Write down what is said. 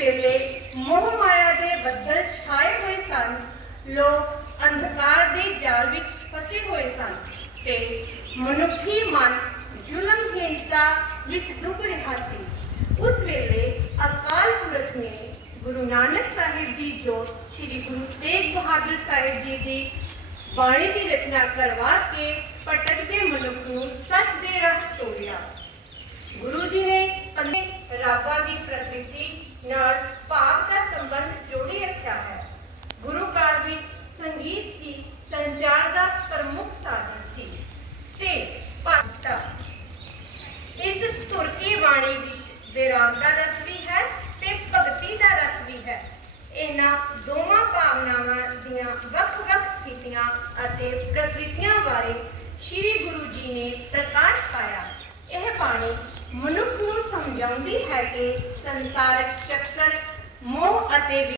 वेले मोह माया के बदल छाए हुए सन। लोग अंधकार के जाल विच फसे हुए सन ते मनुखी मन जुलमहीनता विच डुब रहा सी। उस वेले अकाल पुरख ने गुरु नानक साहिब की जोत श्री गुरु तेग बहादुर साहिब जी की बाणी की रचना करवा के भटकते मनुख नूं सच दे राह तोड़िया। गुरु जी ने अपने रागां की प्रकृति नाल भाव का संबंध जोड़ी रखा है। गुरु काल विच संगीत ही संचार का प्रमुख साधन सी ते भक्ता इस धुर की बाणी विच विराग का रस भी है ते भगती का रस भी है। इन्हां दोवां भावनावां दीयां वख-वख स्थितियां अते प्रकृतियां बारे श्री गुरु जी ने प्रकाश पाया। यह बाणी मनुख नूं समझाउंदी है कि संसारक चक्कर मोह अते